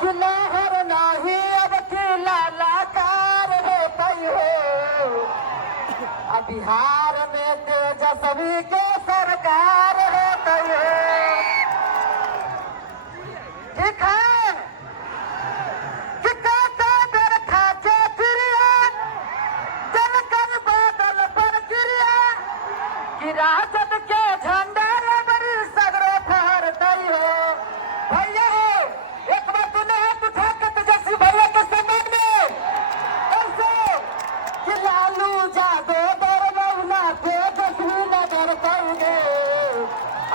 कि लहर नाही अब की लालाकार होतई हो। अब बिहार में तेजस्वी के सरकार होतई हो। ठीक है कि काका दर खाके फिरिया जलकर बादल पर गिरिया कि राजद के झंडा बड़ी सगरो फहरतई हो। भैया एक बार तूने हाथ उठा के तेजस्वी भैया के सम्मान में ऐसे कि लालू यादव बरमौला तेजस्वी नगर करोगे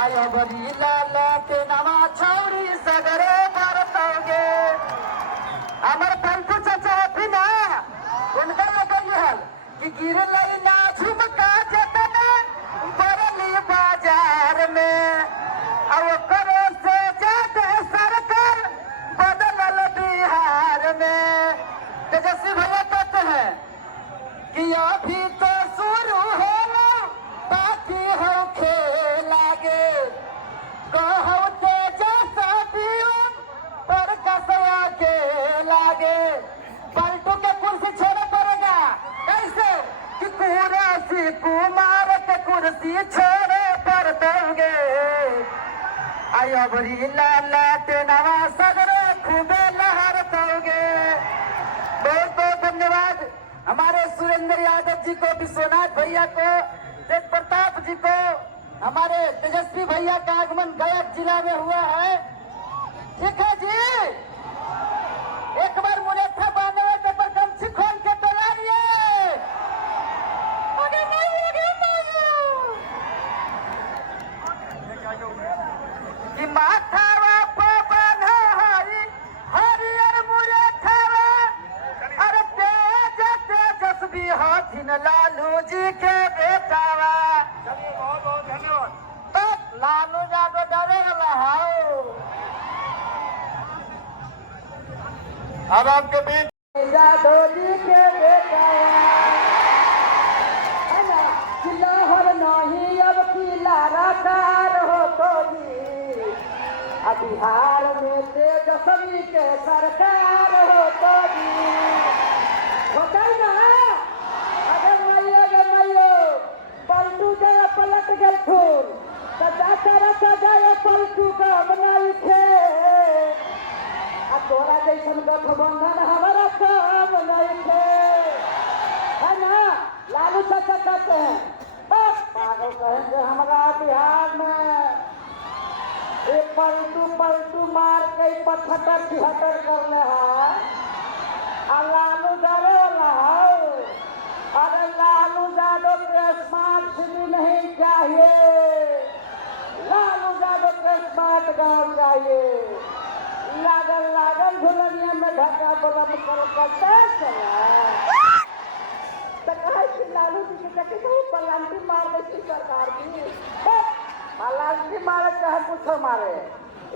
आया बड़ी लाला के नवा छौरी सगरे भरतोगे। हमारे पंथू चाचा है ना उनका लगल है कि गिरे लई ना झुमका जतना बरली बाजार में अब करो से जाते सरकार बदलल बिहार में। तेजस्वी भैया कहते हैं कि अभी तो शुरू होला बाकी हो खेल आगे कहू तेजस्वी पर कसया के लागे पलटू के कुर्सी छोड़ना पड़ेगा। कैसे कि कुर्सी कुमार के कुर्सी छोड़े पर दोगे आया बड़ी लाला ते नवा सगरे खूबे लहर दोगे। बहुत बहुत धन्यवाद हमारे सुरेंद्र यादव जी को, विश्वनाथ भैया को, तेज प्रताप जी को। हमारे तेजस्वी भैया का आगमन गया जिला में हुआ है। ठीक है जी, एक बार मुनेठा बांधवे पे पर गमछी खोल के बुला लिए कि माथावा पे बांधा हरी हरियर मुरेठावा अरे तेज तेजस्वी हथिन लालू जी के बेटावा। बहुत बहुत धन्यवाद। तो लालू यादव डरे वाला है। अब आपके बीच यादव जी के बेटावा है ना कि लहर नहीं अब की लाराकार हो तो जी अब बिहार में तेजस्वी के सरकार हो तो जी होता ही ना। अरे मैयो पलटू जरा पलट गए खून तो जाता रहता जाए पलटू का बनाई थे तोरा जैसन गठबंधन हमारा काम नहीं थे है ना। लालू चाचा कहते हैं बस पागल कहेंगे हमारा बिहार में एक पलटू मार के 75-76 कर ले है और लालू डरे रहा। अरे लालू यादव के स्मार्ट सिटी नहीं चाहिए, लालू यादव के स्मार्ट गांव चाहिए। लागल लागल झुलनिया में ढका बलम कलकत्ता चला तो कहे कि लालू जी के जगह कहीं पलांटी मार देती सरकार की पलांटी मारे चाहे कुछ मारे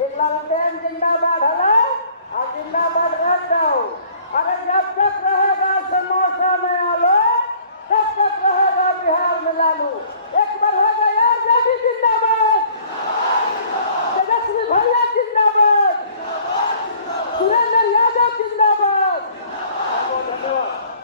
एक लालटेन जिंदाबाद है और जिंदाबाद रह जाओ।